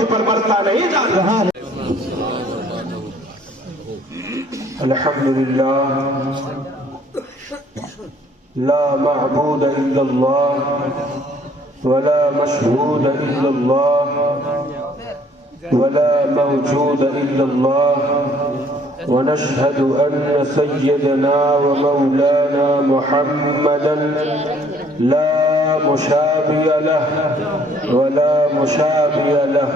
سر پر برتا نہیں جاتا۔ الحمدللہ لا معبود الا اللہ ولا مشہود الا اللہ ولا موجود الا اللہ ونشهد ان سيدنا ومولانا محمدا لا مشابه له ولا مشابه له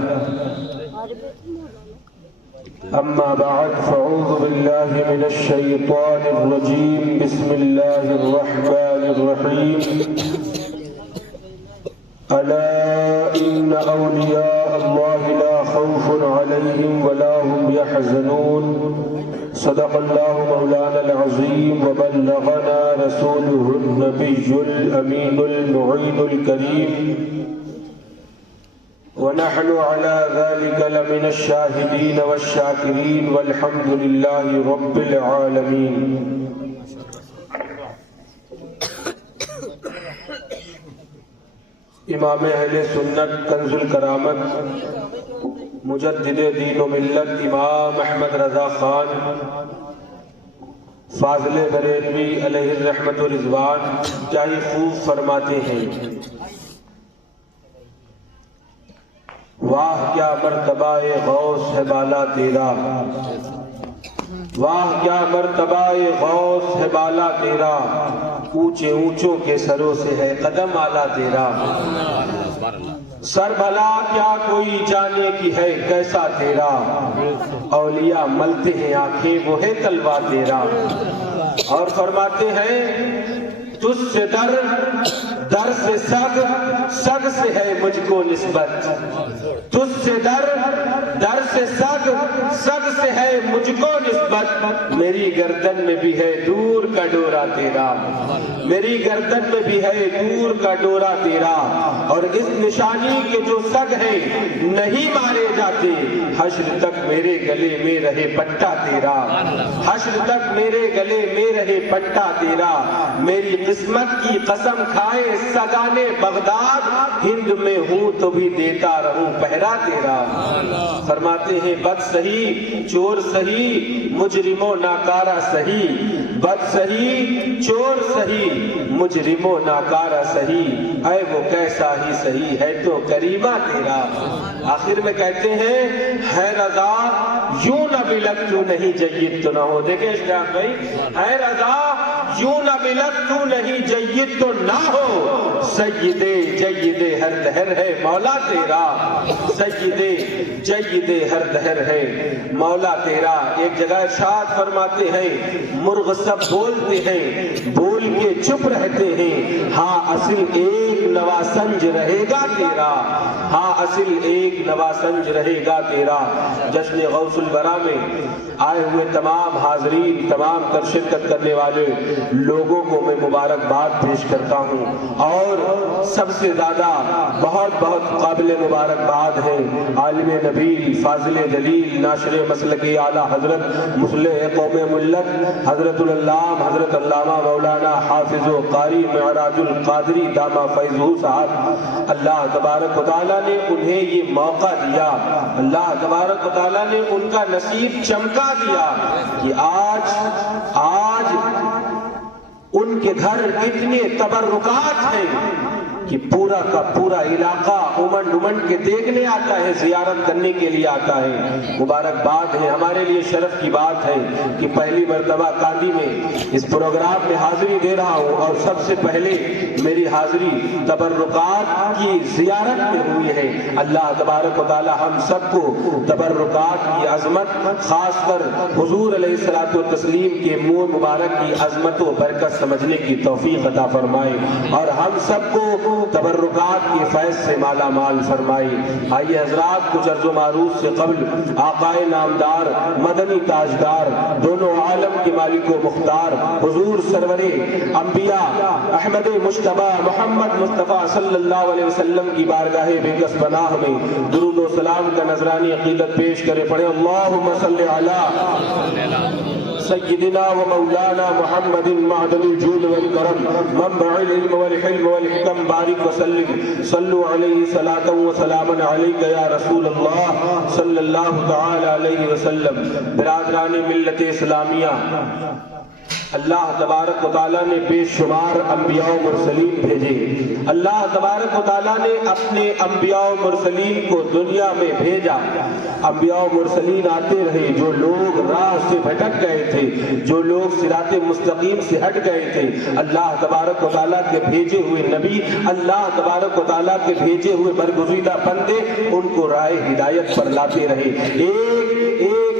اما بعد فاعوذ بالله من الشيطان الرجيم بسم الله الرحمن الرحيم الا ان اولياء الله لا خوف عليهم ولا هم يحزنون صدق الله مولانا العظيم وبلغنا رسوله النبي الامين المعين الكريم ونحن على ذلك لمن الشاهدين والشاكرين والحمد لله رب العالمين۔ امام اہل سنت کنز الکرامت مجدد دین و ملت امام احمد رضا خان فاضل بریلوی علیہ الرحمت و رضوان کیا ہی خوب فرماتے ہیں، واہ کیا مرتبہ غوث ہے بالا تیرا، واہ کیا مرتبہ غوث ہے بالا تیرا، اونچے اونچوں کے سروں سے ہے قدم آلا تیرا، سر بھلا کیا کوئی جانے کی ہے کیسا تیرا، اولیاء ملتے ہیں آنکھیں وہ ہے تلوا تیرا۔ اور فرماتے ہیں تجھ سے در سے سگ سے ہے مجھ کو نسبت، تجھ سے در سے سگ سے ہے مجھ کو نسبت، میری گردن میں بھی ہے دور کا ڈورا تیرا، میری گردن میں بھی ہے دور کا ڈورا تیرا، اور اس نشانی کے جو سگ ہیں نہیں مارے جاتے، حشر تک میرے گلے میں رہے پٹا تیرا، حشر تک میرے گلے میں رہے پٹا تیرا، میری قسمت کی قسم کھائے سگانے بغداد، ہند میں ہوں تو بھی دیتا رہوں پہرا تیرا۔ فرماتے ہیں بد سہی چور سہی مجرم و ناکارہ سہی، بد سہی چور سہی مجرم و ناکارہ سہی، اے وہ کیسا ہی سہی ہے تو کریمہ تیرا۔ آخر میں کہتے ہیں ہے رضا یوں نہ بلک تو نہیں جید تو نہ ہو، دیکھیں اشتیاق بھائی، ہے رضا یوں نہ بلک تو نہیں جید تو نہ ہو، سید جید ہر دہر ہے مولا تیرا، سید جید ہر دہر ہے مولا تیرا۔ ایک جگہ ارشاد فرماتے ہیں مرغ سب بولتے ہیں بول کے چپ رہتے ہیں، ہاں اصل ایک نواسنج رہے گا تیرا، ہاں اصل ایک نواسنج رہے گا تیرا۔ جشن غوث الورا میں آئے ہوئے تمام حاضرین، تمام تر شرکت کرنے والے لوگوں کو میں مبارکباد پیش کرتا ہوں، اور سب سے زیادہ بہت بہت قابل مبارکباد ہیں عالم نبیل فاضل جلیل ناشر مسلک اعلیٰ حضرت مصلح قوم ملت حضرت العلام حضرت علامہ مولانا حافظ و قاری معراج القادری دامہ فیضہ صاحب۔ اللہ تبارک و تعالیٰ نے انہیں یہ موقع دیا، اللہ تبارک و تعالیٰ نے ان کا نصیب چمکا دیا کہ آج ان کے گھر اتنے تبرکات ہیں کہ پورا کا پورا علاقہ امنڈ کے دیکھنے آتا ہے، زیارت کرنے کے لیے آتا ہے۔ مبارکباد ہے، ہمارے لیے شرف کی بات ہے کہ پہلی مرتبہ کاندی میں اس پروگرام میں حاضری دے رہا ہوں، اور سب سے پہلے میری حاضری تبرکات کی زیارت میں ہوئی ہے۔ اللہ تبارک و تعالی ہم سب کو تبرکات کی عظمت، خاص کر حضور علیہ الصلوۃ والتسلیم کے منہ مبارک کی عظمت و برکت سمجھنے کی توفیق عطا فرمائے، اور ہم سب کو تبرکات کے فیض سے مالا مال فرمائی۔ آئیے حضرات، کچھ عرض و معروف سے قبل آقائے نامدار مدنی تاجدار دونوں عالم کے مالک و مختار حضور سرور انبیاء احمد مجتبی محمد مصطفیٰ صلی اللہ علیہ وسلم کی بارگاہ بےکس پناہ میں درود و سلام کا نذرانی عقیدت پیش کرے، پڑھے اللہم صلی علی سيدنا ومولانا محمد معدن الجود والكرم منبع العلم والحلم والحكم بارك وسلم صلوا عليه صلاة وسلاما عليك يا رسول الله صلی اللہ تعالی علیہ وسلم۔ برادران ملت اسلامیہ، اللہ تبارک و تعالیٰ نے بے شمار انبیاء و مرسلین بھیجے۔ اللہ تبارک و تعالیٰ نے اپنے انبیاء و مرسلین کو دنیا میں بھیجا۔ انبیاء و مرسلین آتے رہے، جو لوگ راہ سے بھٹک گئے تھے، جو لوگ صراط مستقیم سے ہٹ گئے تھے، اللہ تبارک و تعالیٰ کے بھیجے ہوئے نبی، اللہ تبارک و تعالیٰ کے بھیجے ہوئے برگزیدہ بندے ان کو راہ ہدایت پر لاتے رہے۔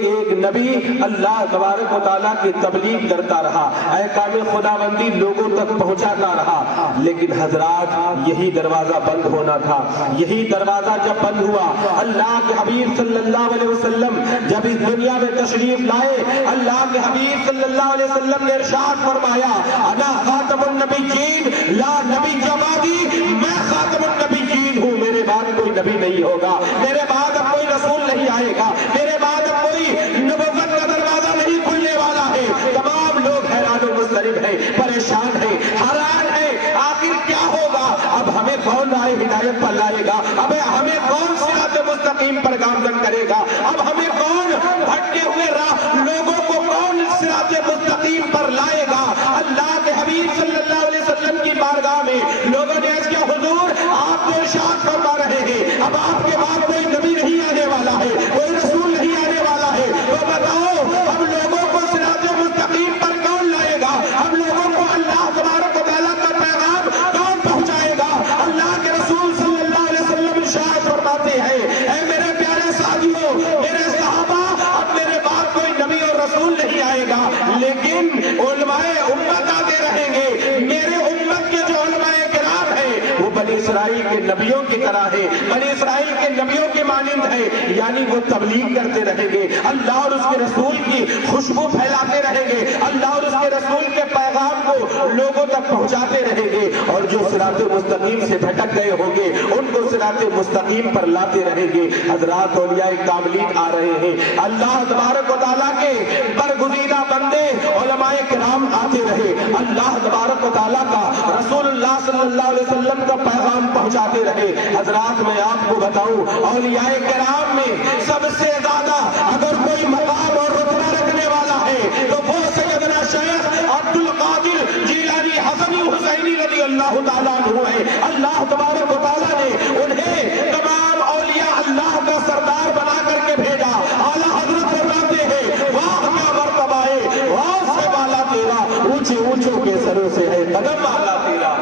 ایک نبی اللہ تبارک و تعالیٰ کی تبلیغ کرتا رہا، احکام خداوندی لوگوں تک پہنچاتا رہا، لیکن حضرات یہی دروازہ بند ہونا تھا۔ یہی دروازہ جب بند ہوا، اللہ کے حبیب صلی اللہ علیہ وسلم جب اس دنیا میں تشریف لائے، اللہ کے حبیب صلی اللہ علیہ وسلم نے ارشاد فرمایا، انا خاتم النبیین لا نبی بعدی، میں خاتم النبیین ہوں، میرے بعد کوئی نبی نہیں ہوگا، میرے بعد اب کوئی رسول نہیں آئے گا، میرے بعد اب کوئی نبوت کا دروازہ نہیں کھلنے والا ہے۔ تمام لوگ حیران و مضطرب ہیں، پریشان ہیں، حیران ہیں، آخر کیا ہوگا؟ اب ہمیں کون راہ ہدایت پر لائے گا؟ اب ہمیں کون صراط مستقیم پر گامزن کرے گا؟ اب ہمیں کون بھٹکے ہوئے راہ لوگوں کو کون صراط مستقیم پر لائے گا؟ اللہ کے حبیب صلی اللہ علیہ وسلم کی بارگاہ میں لوگوں نے عرض کیا، حضور آپ تو ارشاد فرما رہے ہیں اب آپ کے بعد کوئی نبی نہیں آنے والا ہے، کوئی رسول نہیں آنے والا ہے، تو بتاؤ ہم لوگوں کو صراط مستقیم پر کون لائے گا؟ ہم لوگوں کو اللہ تبارک و تعالیٰ کا پیغام کون پہنچائے گا؟ اللہ کے رسول صلی اللہ علیہ وسلم ارشاد فرماتے ہیں، اے میرے پیارے ساتھیوں، میرے صحابہ، اب میرے بعد کوئی نبی اور رسول نہیں آئے گا، لیکن علماء امت آتے رہیں گے۔ میرے امت کے جو علماء کرام ہیں وہ بنی اسرائیل کے نبیوں کی طرح ہے، بنی اسرائیل کے نبیوں کے مانند ہے، یعنی وہ تبلیغ کرتے رہیں گے، اللہ اور اس کے رسول کی خوشبو پھیلاتے رہیں گے، اللہ اور اس کے رسول کے پیغام کو لوگوں تک پہنچاتے رہیں گے، اور جو صراط مستقیم سے بھٹک گئے ہوں گے ان کو صراط مستقیم پر لاتے رہیں گے۔ حضرات اولیاء کاملین آ رہے ہیں، اللہ تبارک و تعالیٰ کے برگزیدہ بندے علماء کرام آتے رہے، اللہ تبارک و تعالیٰ کا رسول اللہ صلی اللہ علیہ وسلم کا پیغام پہنچاتے رہے۔ حضرات میں آپ کو بتاؤں، اولیاء کرام میں سب سے زیادہ اگر کوئی مقام اور رتبہ رکھنے والا ہے تو وہ سیدنا شیخ عبد القادر جیلانی حسنی حسینی رضی اللہ تعالیٰ عنہ ہے۔ اللہ تبارک و تعالیٰ نے انہیں تمام اولیاء اللہ کا سردار بنا کر کے بھیجا۔ اعلیٰ حضرت فرماتے ہیں، واہ کیا مرتبہ ہے، واہ سے بالا تیرا، اونچے اونچوں کے سروں سے ہے قدم اعلیٰ تیرا،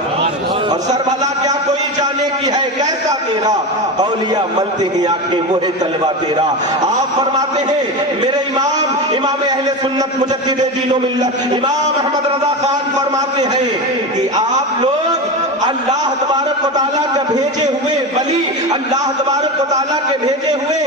اور سر بھلا کیا کوئی جانے کی ہے کیسا تیرا، اولیاء ملتے ہی آنکھیں وہ ہے طلبہ تیرا۔ آپ فرماتے ہیں، میرے امام اہل سنت مجدد دین و ملت امام احمد رضا خان فرماتے ہیں کہ آپ لوگ اللہ تبارک و تعالیٰ کے بھیجے ہوئے ولی، اللہ تبارک و تعالیٰ کے بھیجے ہوئے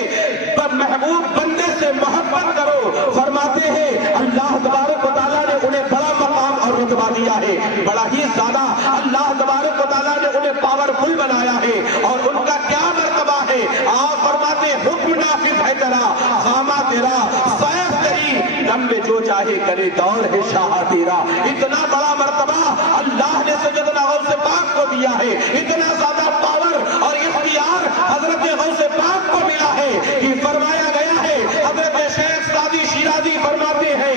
محبوب بندے سے محبت کرو۔ فرماتے ہیں اللہ تبارک و تعالیٰ نے انہیں بڑا مقام اور رتبہ دیا ہے، بڑا ہی زیادہ اللہ تبارک و تعالیٰ نے انہیں پاورفل بنایا ہے، اور ان کا کیا مرتبہ ہے؟ آپ فرماتے ہیں، حکم نافذ ہے تیرا، خامہ تیرا، سیف تیری، دم میں جو چاہے کرے، دور ہے شاہ تیرا۔ اتنا بڑا مرتبہ اللہ نے سیدنا غوث پاک کو دیا ہے، اتنا زیادہ پاور اور اختیار حضرت غوث پاک کو ملا ہے کہ فرمایا گیا ہے، حضرت شیخ سعدی شیرازی فرماتے ہیں،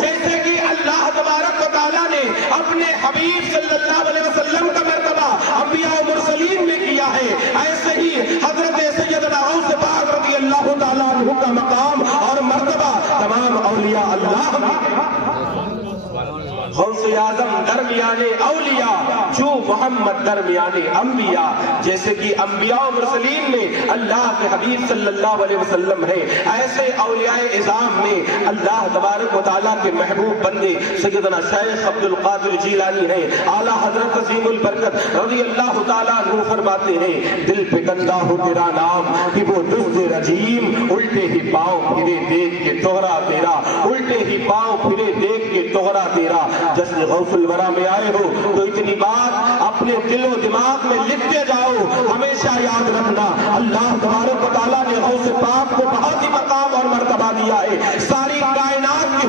جیسے کہ اللہ تبارک و تعالیٰ نے اپنے حبیب صلی اللہ علیہ وسلم کا مرتبہ انبیاء و مرسلین میں کیا ہے، ایسے ہی حضرت سیدنا غوث پاک رضی اللہ تعالیٰ عنہ کا مقام اور مرتبہ تمام اولیاء اللہ میں۔ غوث اعظم درمیان اولیاء، جو محمد درمیان انبیاء، جیسے کہ انبیاء و مرسلین میں اللہ کے حبیب صلی اللہ علیہ وسلم ہے، ایسے اولیاء اعظام میں اللہ تبارک و تعالیٰ کے محبوب بندے سیدنا شیخ عبد القادر جیلانی ہیں۔ اعلیٰ حضرت عظیم البرکت رضی اللہ تعالیٰ عنہ فرماتے ہیں، دل پہ گندا ہو تیرا نام کہ وہ دزد رجیم، الٹے ہی پاؤں پھرے دیکھ کے توہرا تیرا، الٹے ہی پاؤں پھرے دیکھ کے توہرا تیرا۔ جشن غوث الورا میں آئے ہو تو اتنی بات اپنے دل و دماغ میں لکھتے جاؤ، ہمیشہ یاد رکھنا، اللہ تبارک و تعالیٰ نے غوث پاک کو بہت ہی مقام اور مرتبہ دیا ہے، ساری کائنات کی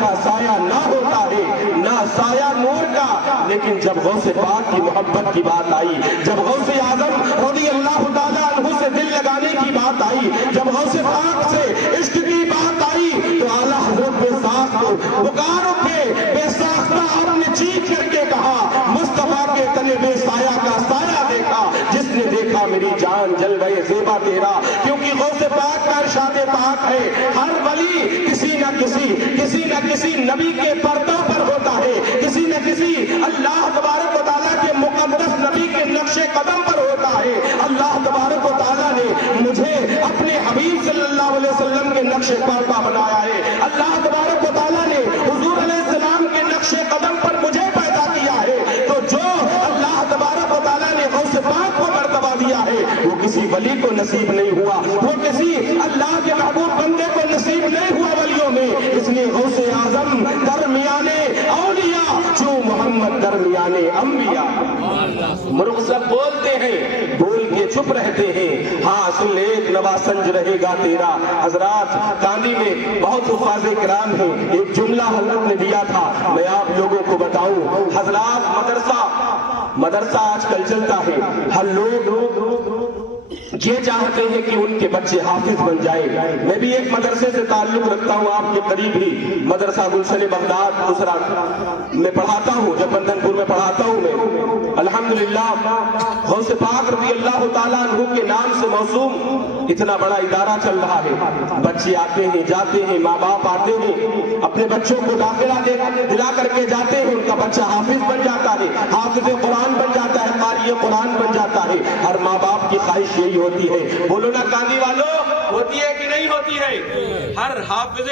کا سایہ نہ ہوتا ہے نہ سایہ نور کا، لیکن جب غوث پاک کی محبت کی بات آئی، جب غوث اعظم رضی اللہ تعالیٰ عنہ سے دل لگانے کی بات آئی، جب غوث پاک سے عشق کی بات آئی، تو اعلیٰ حضرت بے ساخت پکار اٹھے، بے ساختہ آپ نے چیخ کر کے کہا مصطفیٰ کے تلے بے سایہ کا سایہ دیکھا، جس نے دیکھا میری جان جل گئے زیبا تیرا، کیونکہ غوث پاک کا ارشاد پاک ہے ہر ولی کسی نہ کسی نبی کے پردوں پر ہوتا ہے، کسی نہ کسی اللہ تبارک و تعالیٰ کے مقدس نبی کے نقش قدم پر ہوتا ہے۔ اللہ تبارک و تعالیٰ نے مجھے اپنے حبیب صلی اللہ علیہ وسلم کے نقش پردہ بنایا ہے، اللہ تبارک و تعالیٰ نے حضور علیہ السلام کے نقش قدم پر مجھے پیدا کیا ہے، تو جو اللہ تبارک و تعالیٰ نے غوث پاک کو مرتبہ دیا ہے وہ کسی ولی کو نصیب نہیں ہوا، وہ کسی اللہ کے محبوب بندے کو نصیب نہیں ہوا ولیوں میں، اس لیے غوث اعظم درمیانے اولیاء جو محمد درمیانے انبیاء۔ مرغ سب بولتے ہیں بول کے چپ رہتے ہیں، ہاں سن لے ایک نواسنج رہے گا تیرا۔ حضرات کاندی میں بہت حفاظ کرام ہیں، ایک جملہ حضرت نے دیا تھا میں آپ لوگوں کو بتاؤں۔ حضرات مدرسہ آج کل چلتا ہے، ہر لوگ یہ چاہتے ہیں کہ ان کے بچے حافظ بن جائیں۔ میں بھی ایک مدرسے سے تعلق رکھتا ہوں آپ کے قریب ہی، مدرسہ گلشن بغداد دوسرا میں پڑھاتا ہوں، جب بندن پور میں پڑھاتا ہوں میں الحمدللہ غوث پاک رضی اللہ تعالیٰ عنہ کے نام سے موسوم اتنا بڑا ادارہ چل رہا ہے، بچے آتے ہیں جاتے ہیں، ماں باپ آتے ہیں اپنے بچوں کو داخلہ دلا کر کے جاتے ہیں، ان کا بچہ حافظ بن جاتا ہے، حافظ قرآن بن جاتا ہے، قاری قرآن بن جاتا ہے۔ ہر ماں باپ کی خواہش یہی ہوتی ہے، بولو نا کاندی والوں، ہوتی ہے کہ نہیں ہوتی ہے؟ ہر حافظ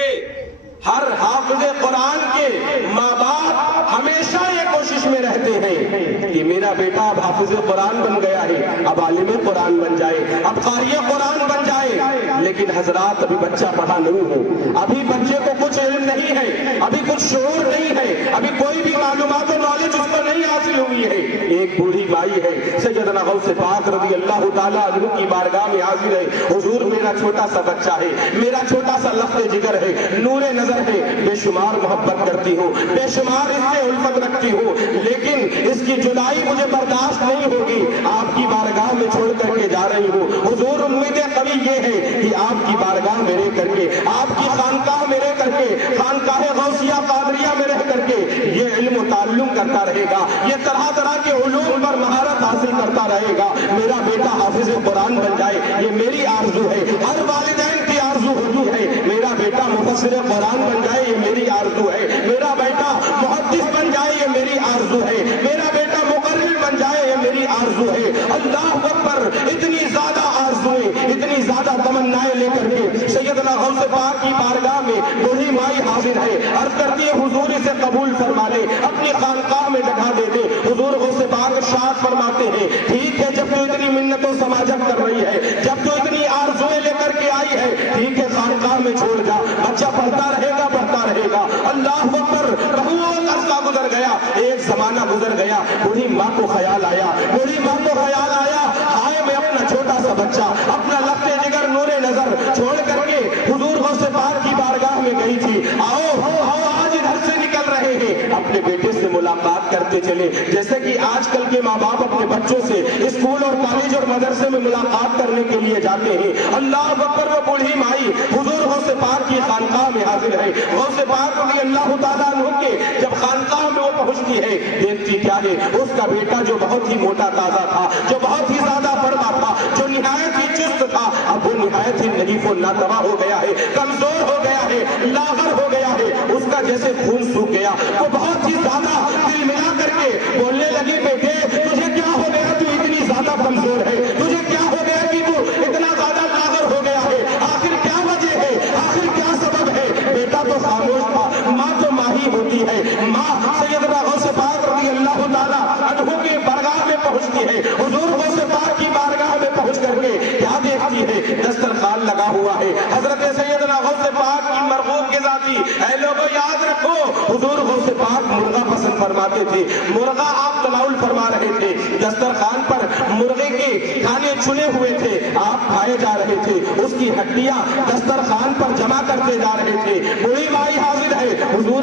قرآن کے ماں باپ ہمیشہ یہ کوشش میں رہتے ہیں کہ میرا بیٹا اب حافظ قرآن بن گیا ہے، اب عالم قرآن بن جائے، اب قاری قرآن بن جائے۔ لیکن حضرات ابھی بچہ پڑھا نہیں ہے، ابھی بچے کو کچھ علم نہیں ہے، ابھی کچھ شعور نہیں ہے، ابھی کوئی بھی معلومات و نالج اس کو نہیں حاصل ہوئی ہے۔ ایک بوڑھی مائی ہے سیدنا غوث پاک رضی اللہ تعالیٰ عنہ کی بارگاہ میں حاضر ہے، حضور میرا چھوٹا سا بچہ ہے، میرا چھوٹا سا لفظ جگر ہے، نور نظر ہے، بے شمار محبت کرتی ہوں، بے شمار اس سے الفت رکھتی ہوں، لیکن اس کی جدائی مجھے برداشت نہیں ہوگی، آپ کی بارگاہ میں چھوڑ کر کے جا رہی ہوں۔ حضور امید قوی یہ ہے کہ آپ کی بارگاہ میں رہ کر کے، آپ کی خانقاہ میں رہ کر کے، خانقاہ غوثیہ قادریہ میں رہ کر کے یہ علم و تعلم کرتا رہے گا، یہ طرح طرح کے علوم پر مہارت حاصل کرتا رہے گا، میرا بیٹا حافظ قرآن بن جائے، یہ میری آرزو ہے، ہر والدین کی آرزو ہوتی ہے، میرا بیٹا مفسر قرآن بن جائے، یہ میری آرزو ہے، میرا بیٹا محدث بن جائے، یہ میری آرزو ہے، میرا بیٹا مقرر بن جائے، یہ میری آرزو ہے۔ اللہ اکبر، اتنی زیادہ آرزویں، اتنی زیادہ تمنائیں لے کر کے سیدنا غوث پاک کی بارگاہ میں بوڑھی مائی حاضر ہے، عرض کرتی ہے حضور اسے قبول فرما لے، اپنی خانقاہ میں بٹھا دے دے۔ حضور غوث پاک ارشاد فرماتے ہیں ٹھیک ہے، جب تو اتنی منت و سماجت کر رہی ہے، جب تو اتنی آرزویں لے کر کے آئی ہے، ٹھیک ہے خانقاہ میں چھوڑ جا، بچہ پڑھتا رہے گا پڑھتا رہے گا۔ اللہ اکبر، بہت عرصہ گزر گیا، ایک زمانہ گزر گیا، بوڑھی ماں کو خیال آیا، بوڑھی ماں کو خیال آیا ہائے میں اپنا چھوٹا سا بچہ، اپنا لفظ جگر نور نظر چھوڑ کر کے حضور غوث پاک کی بارگاہ میں گئی تھی، آؤ آج ادھر سے نکل رہے ہیں، اپنے بیٹے سے ملاقات کرتے چلے، جیسے کہ آج کل کے ماں باپ اپنے بچوں سے اسکول اور کالج اور مدرسے میں ملاقات کرنے کے لیے جاتے ہیں۔ اللہ اکبر، وہ بوڑھی مائی حضور غوث پاک کی خانقاہ میں حاضر ہے، غوث پاک رضی اللہ تعالیٰ عنہ کے جب خانقاہ میں وہ پہنچتی ہے، دیکھتی کیا ہے، اس کا بیٹا جو بہت ہی موٹا تازہ تھا، جو بہت ہی زیادہ پڑھا تھا، جو نہایت ہی چست تھا، اب وہ نہایت ہی نحیف و ناتواں ہو گیا ہے، کمزور ہو گیا ہے، لاغر ہو گیا ہے، اس کا جیسے خون سوکھ گیا۔ وہ بہت ہی زیادہ دل ملا کر کے بولنے لگی بیٹے تجھے کیا ہو گیا، تو اتنی زیادہ کمزور ہے، تجھے کیا ہو گیا کہ تو اتنا زیادہ لاغر ہو گیا ہے، آخر کیا وجہ ہے، آخر کیا سبب ہے؟ بیٹا تو خاموش تھا، ماں تو ماں ہی ہوتی ہے۔ ماں سیدنا غوث پاک رضی اللہ تعالیٰ عنہ کی بارگاہ میں پہنچتی ہے، حضور غوث پاک کی بارگاہ میں پہنچ کر کے کیا دیکھتی ہے، دسترخوان لگا ہوا ہے، حضرت سیدنا غوث پاک کی مرغوب کے ذاتی، اے لوگوں یاد رکھو حضور غوث پاک مرغا پسند فرماتے تھے، مرغا آپ تناول فرما رہے تھے، دسترخوان پر مرغے کے کھانے چنے ہوئے تھے، آپ کھائے جا رہے تھے، اس کی ہڈیاں دسترخوان پر جمع کرتے جا رہے تھے، بوڑھی مائی حاضر ہے، حضور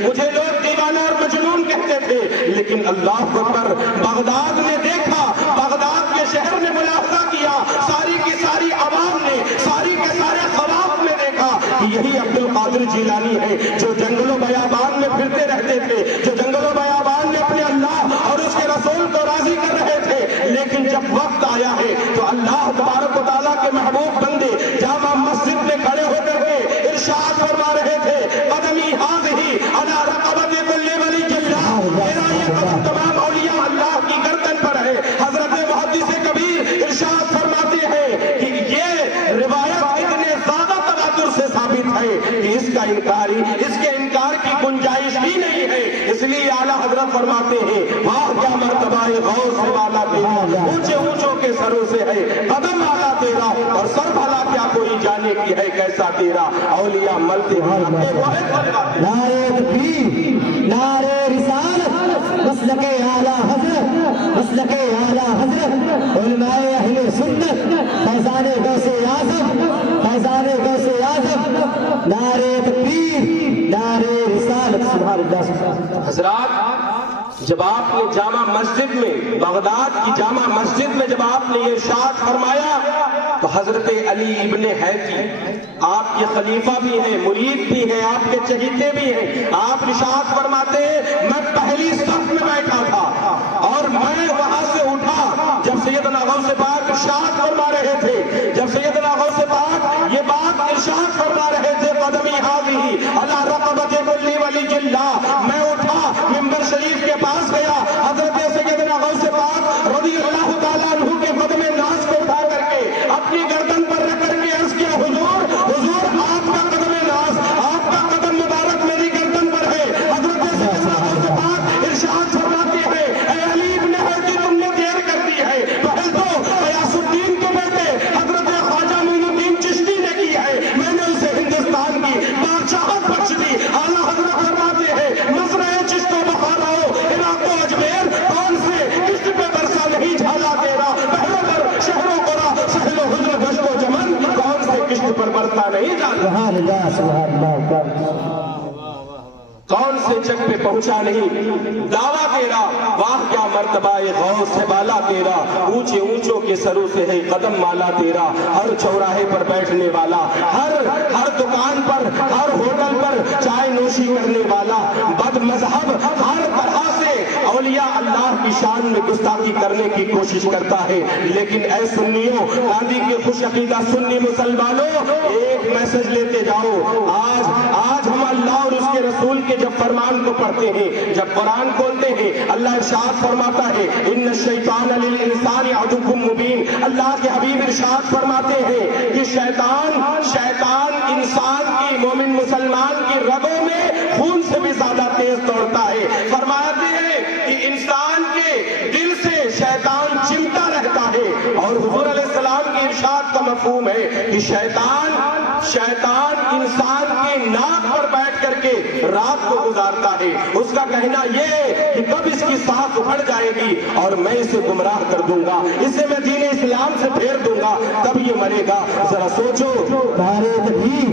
مجھے لوگ دیوانہ اور مجنون کہتے تھے، لیکن اللہ اکبر، بغداد نے دیکھا، بغداد کے شہر نے ملاحظہ کیا، ساری کی ساری عوام نے، ساری کے سارے خواص نے دیکھا کہ یہی عبد القادر جیلانی ہے جو جنگل و بیابان میں پھرتے رہتے تھے، جو جنگل و بیابان میں اپنے اللہ اور اس کے رسول کو راضی کر رہے تھے، لیکن جب وقت آیا ہے تو اللہ تبارک و تعالیٰ کے محبوب بندے جامع مسجد میں کھڑے ہو کر کے ارشاد فرما رہے تھے، قدمی حاضی علی رقبت کل ولی اللہ، میرا یہ قدم تمام اولیاء اللہ کی گردن پر ہے۔ حضرت محدث کبیر ارشاد فرماتے ہیں کہ یہ روایت اتنے زیادہ تواتر سے ثابت ہے کہ اس کا انکاری، اس کے انکار کی گنجائش ہی نہیں ہے، اس لیے اعلیٰ حضرت فرماتے ہیں، واہ کیا مرتبہ غوث والا تیرا، اونچے اونچوں کے سروں سے ہے قدم والا تیرا، اور سر بھلا کیا کوئی جانے کی ہے کیسا تیرا، اولیاء ملتے ہیں اپنے واحد فرماتے ہیں۔ نعرے تکبیر، نعرے رسالت، مسلک اعلیٰ حضرت، مسلک اعلیٰ حضرت، علماء اہل سنت، فیضان غوث اعظم، فیضان غوث اعظم، نعرے تکبیر، نعرے رسالت، سبحان اللہ سبحان اللہ۔ حضرات، جب آپ نے جامع مسجد میں، بغداد کی جامع مسجد میں جب آپ نے یہ ارشاد فرمایا تو حضرت علی ابن حیدی، آپ کے خلیفہ بھی ہیں، مرید بھی ہیں، آپ کے چہیتے بھی ہیں، آپ ارشاد فرماتے ہیں میں پہلی صف میں بیٹھا تھا اور میں وہاں سے اٹھا جب سیدنا غوث پاک ارشاد فرما رہے تھے، جب سیدنا غوث پاک یہ بات ارشاد فرما رہے تھے، قدمی حاضی علی رقبت کل ولی اللہ، میں اٹھا منبر شریف کے پاس گیا، حضرت سیدنا غوث پاک رضی اللہ تعالیٰ عنہ کے قدم ناز کو اٹھا کر کے اپنی گردن پر رکھ کر کے عرض کیا، حضور حضور آپ کا قدم ناز، آپ کا قدم مبارک میری گردن پر ہے۔ حضرت سیدنا غوث پاک ارشاد فرماتے ہیں، اے علی ابن حیدی تم نے دیر کر دی ہے، پہل تو غیاث الدین کے بیٹے حضرت خواجہ معین الدین چشتی نے کی ہے، میں نے اسے ہندوستان کی بادشاہت بخش دی۔ اعلیٰ حضرت فرماتے ہیں مزرعہ چشت و بخارا عراق و اجمیر، کون سے کشت پہ برسا نہیں جھالا تیرا، بہروں پر شہروں قرا سہل و حزن گشت و جمن، کون سے کشت پر برسا نہیں جھالا، سبحان اللہ سبحان اللہ۔ کون سے جگ پہ پہنچا نہیں دعویٰ تیرا، واہ کیا مرتبہ غوث سے بالا تیرا، اونچے اونچوں کے سروں سے ہے قدم مالا تیرا، ہر چوراہے پر بیٹھنے والا، ہر دکان پر، ہر ہوٹل پر چائے نوشی کرنے والا، بد مذہب ہر طرح سے اولیاء اللہ کی شان میں گستاخی کرنے کی کوشش کرتا ہے، لیکن اے سنیوں، گاندھی کے خوش عقیدہ سنی مسلمانوں، ایک میسج لیتے جاؤ، آج ہم اللہ اور اس کے رسول کے جب فرمان کو پڑھتے ہیں، جب قرآن کھولتے ہیں، اللہ ارشاد فرماتا ہے ان الشیطان للانسان عدو مبین، اللہ کے حبیب ارشاد فرماتے ہیں کہ شیطان انسان کی، مومن مسلمان کی رگوں میں خون سے بھی زیادہ تیز دوڑتا ہے، فرماتے ہیں کہ انسان کے دل سے شیطان چمٹا رہتا ہے، اور حضور علیہ السلام کی ارشاد کا مفہوم ہے کہ شیطان انسان کی ناک پر بیٹھ کر کے رات کو گزارتا ہے، اس کا کہنا یہ ہے کہ کب اس کی سانس اکھڑ جائے گی اور میں اسے گمراہ کر دوں گا، اسے میں دین اسلام سے پھیر دوں گا، تب یہ مرے گا۔ ذرا سوچو، نعرے تکبیر،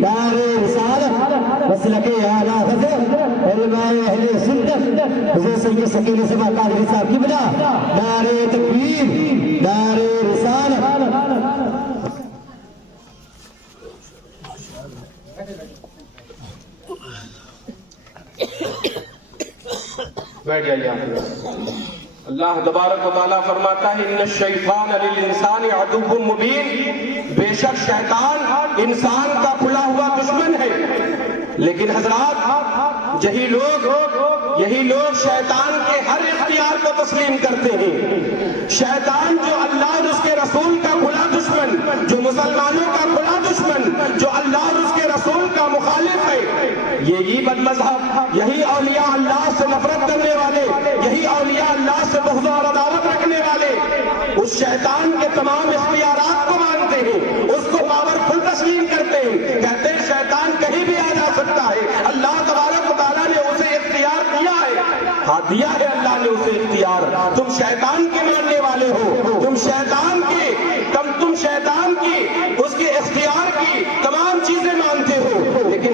نعرے رسالت، مسلک اعلیٰ حضرت، علماء اہل سنت، حضرت سید سکینہ سبا قادری صاحب کی بنا، نعرے تکبیر، نعرے رسالت۔ بیٹھ جائیے آپ۔ اللہ تبارک و تعالیٰ فرماتا ہے ان الشیطان للانسان عدو مبین، بے شک شیطان انسان کا کھلا ہوا دشمن ہے، لیکن حضرات یہی لوگ شیطان کے ہر اختیار کو تسلیم کرتے ہیں۔ شیطان جو اللہ اور اس کے رسول کا کھلا دشمن، جو مسلمانوں کا کھلا دشمن، جو اللہ اور اس کے رسول کا مخالف ہے، یہی بد مذہب، یہی اولیاء اللہ سے نفرت کرنے والے، یہی اولیاء اللہ سے بغض اور عداوت رکھنے والے اس شیطان کے تمام اختیارات کو مانتے ہیں، اس کو پاورفل تسلیم کرتے ہیں، کہتے ہیں شیطان کہیں بھی آ جا سکتا ہے، اللہ تبارک و تعالیٰ نے اسے اختیار دیا ہے، ہاں دیا ہے اللہ نے اسے اختیار۔ تم شیطان کے ماننے والے ہو، تم شیطان کی اس کے اختیار کی تمام چیزیں مانتے ہو، لیکن